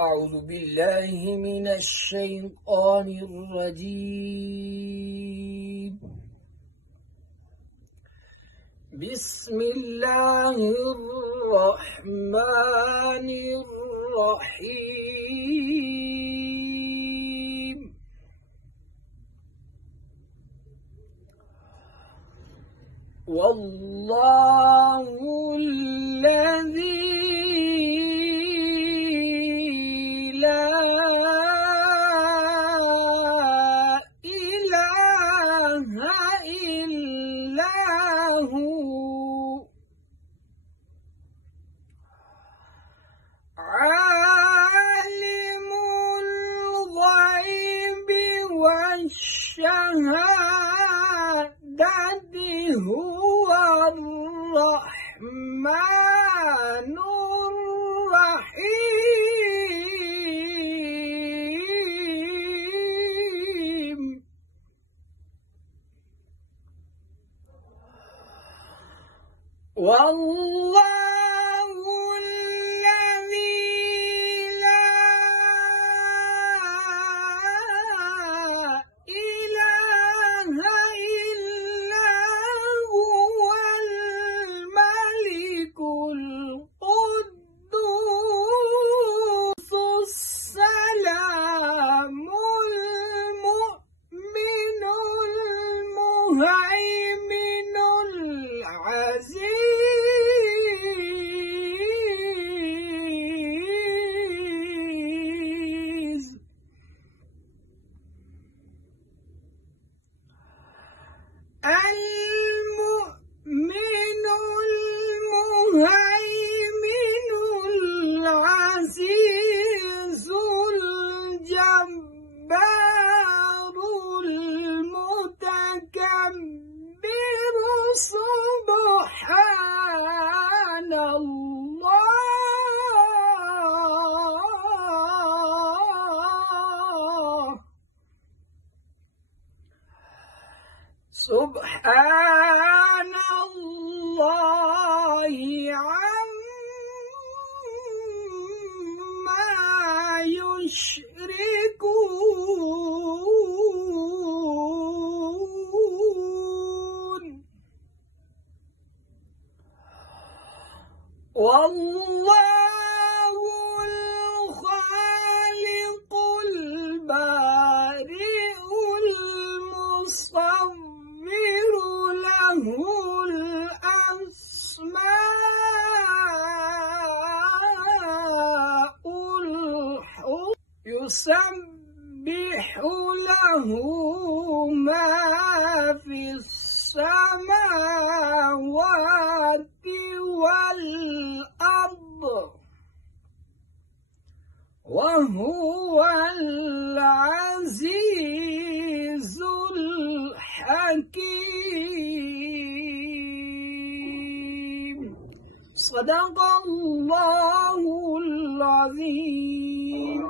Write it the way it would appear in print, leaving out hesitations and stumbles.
أعوذ بالله من الشيطان الرجيم. بسم الله الرحمن الرحيم. والله الذي لا إله إلا هو عالم الغيب والشهادة هو الرحمن الرحيم. والله الذي لا إله إلا هو الملك القدوس السلام المؤمن المهيمن العزيز المؤمن المهيمن العزيز الجبار المتكبر سبحان الله. سبحان الله عما يشركون. والله الخالق البارئ المصور له الأسماء الحسنى يسبح له ما في السماوات والأرض وهو العزيز الحكيم. صدق الله العظيم.